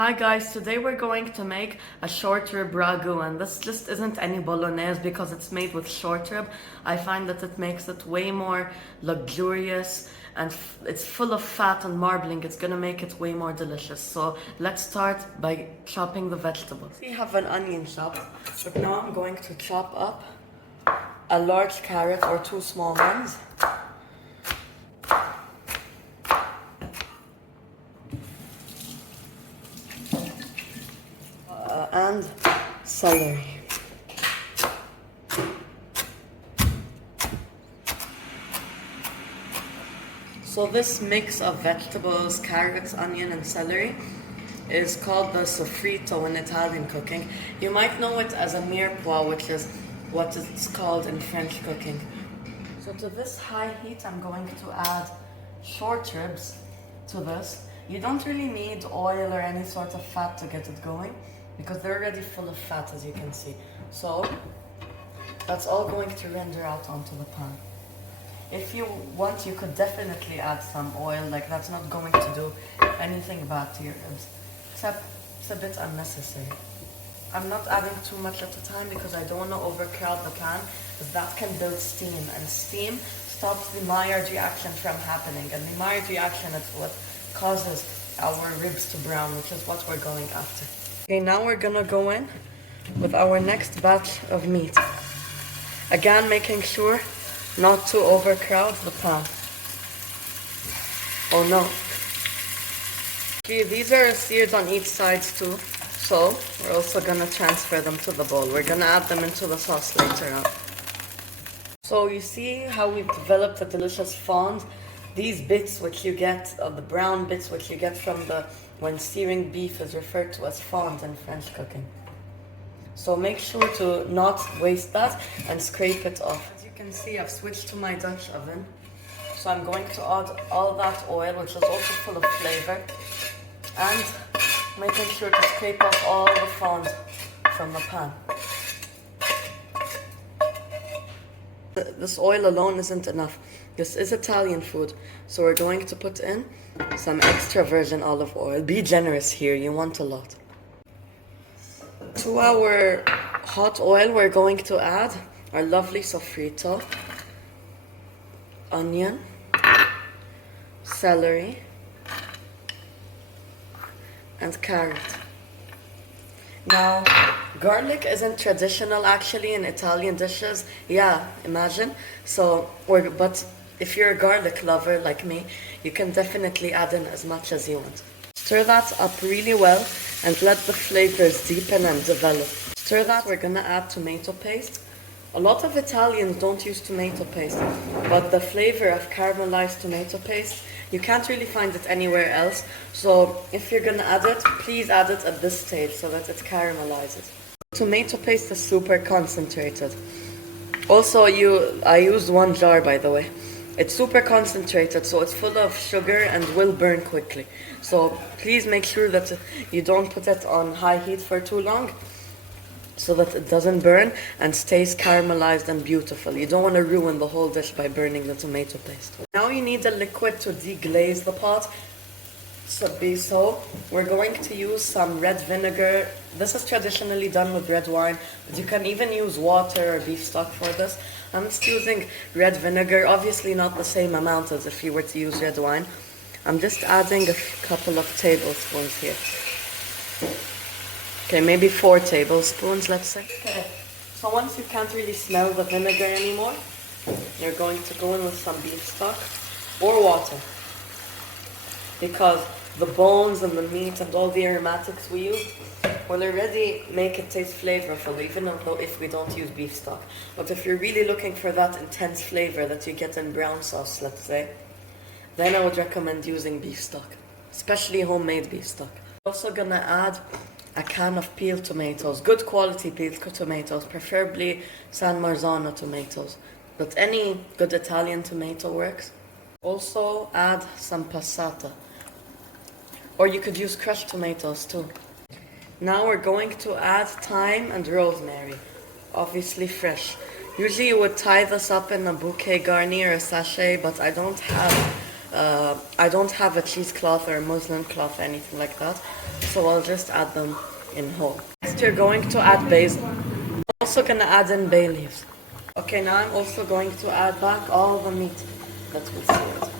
Hi guys, today we're going to make a short rib ragu, and this just isn't any bolognese because it's made with short rib. I find that it makes it way more luxurious and it's full of fat and marbling. It's gonna make it way more delicious. So let's start by chopping the vegetables. We have an onion chopped, but now I'm going to chop up a large carrot or two small ones. And celery. So this mix of vegetables, carrots, onion and celery is called the sofrito in Italian cooking. You might know it as a mirepoix, which is what it's called in French cooking. So to this high heat I'm going to add short ribs to this. You don't really need oil or any sort of fat to get it going, because they're already full of fat, as you can see. So that's all going to render out onto the pan. If you want, you could definitely add some oil, like that's not going to do anything bad to your ribs, except it's a bit unnecessary. I'm not adding too much at a time because I don't want to overcrowd the pan, because that can build steam, and steam stops the Maillard reaction from happening, and the Maillard reaction is what causes our ribs to brown, which is what we're going after. Okay, now we're gonna go in with our next batch of meat. Again, making sure not to overcrowd the pan. Oh no. Okay, these are seared on each side too, so we're also gonna transfer them to the bowl. We're gonna add them into the sauce later on. So you see how we've developed a delicious fond? These bits which you get, the brown bits which you get from when searing beef is referred to as fond in French cooking. So make sure to not waste that and scrape it off. As you can see, I've switched to my Dutch oven. So I'm going to add all that oil, which is also full of flavor, and making sure to scrape off all the fond from the pan. This oil alone isn't enough. This is Italian food, so we're going to put in some extra virgin olive oil. Be generous here, you want a lot. To our hot oil, we're going to add our lovely sofrito, onion, celery, and carrot. Now, garlic isn't traditional actually in Italian dishes. Yeah, imagine. But if you're a garlic lover like me, you can definitely add in as much as you want. Stir that up really well and let the flavors deepen and develop. Stir that, we're gonna add tomato paste. A lot of Italians don't use tomato paste, but the flavor of caramelized tomato paste, you can't really find it anywhere else. So if you're gonna add it, please add it at this stage so that it caramelizes. Tomato paste is super concentrated. Also, I used 1 jar, by the way. It's super concentrated, so it's full of sugar and will burn quickly. So please make sure that you don't put it on high heat for too long, so that it doesn't burn and stays caramelized and beautiful. You don't want to ruin the whole dish by burning the tomato paste. Now you need a liquid to deglaze the pot. So we're going to use some red vinegar. This is traditionally done with red wine, but you can even use water or beef stock for this. I'm just using red vinegar, obviously not the same amount as if you were to use red wine. I'm just adding a couple of tablespoons here. Okay, maybe 4 tablespoons, let's say. Okay, so once you can't really smell the vinegar anymore, you're going to go in with some beef stock or water, because the bones and the meat and all the aromatics we use will already make it taste flavorful, even though if we don't use beef stock. But if you're really looking for that intense flavor that you get in brown sauce, let's say, then I would recommend using beef stock, especially homemade beef stock. I'm also gonna add a can of peeled tomatoes, good quality peeled tomatoes, preferably San Marzano tomatoes, but any good Italian tomato works. Also add some passata, or you could use crushed tomatoes too. Now we're going to add thyme and rosemary, obviously fresh. Usually you would tie this up in a bouquet garni or a sachet, but I don't have I don't have a cheesecloth or a muslin cloth or anything like that, so I'll just add them in whole. Next, you're going to add basil. I'm also gonna add in bay leaves. Okay, now I'm also going to add back all the meat that we seared.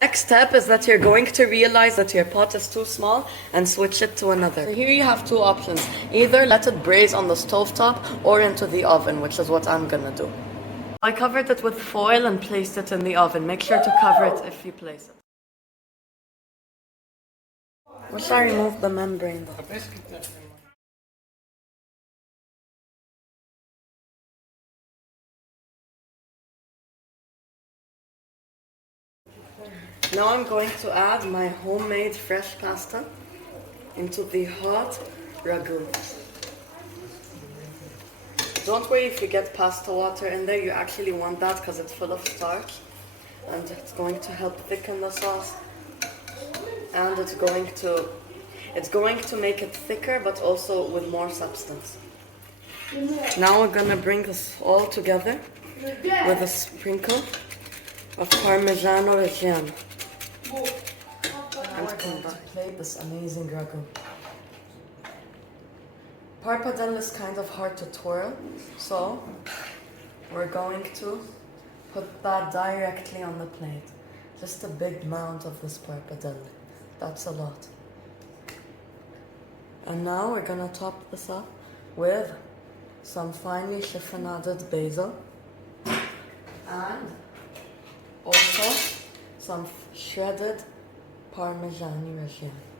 Next step is that you're going to realize that your pot is too small and switch it to another. So here you have two options. Either let it braise on the stovetop or into the oven, which is what I'm gonna do. I covered it with foil and placed it in the oven. Make sure to cover it if you place it. Wish I removed the membrane though. Now I'm going to add my homemade fresh pasta into the hot ragu. Don't worry if you get pasta water in there, you actually want that because it's full of starch and it's going to help thicken the sauce, and it's going to make it thicker but also with more substance. Now we're gonna bring this all together with a sprinkle of Parmigiano Reggiano. And we're going to plate this amazing ragu. Pappardelle is kind of hard to twirl, so we're going to put that directly on the plate. Just a big mound of this pappardelle. That's a lot. And now we're gonna top this up with some finely chiffonaded basil and also some shredded Parmigiano Reggiano.